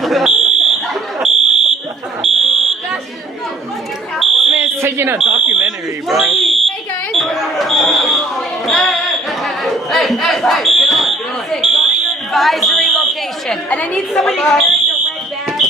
This man's taking a documentary, bro. Hey guys. Hey, get on. Go to your advisory location. And I need somebody to carry the red bag.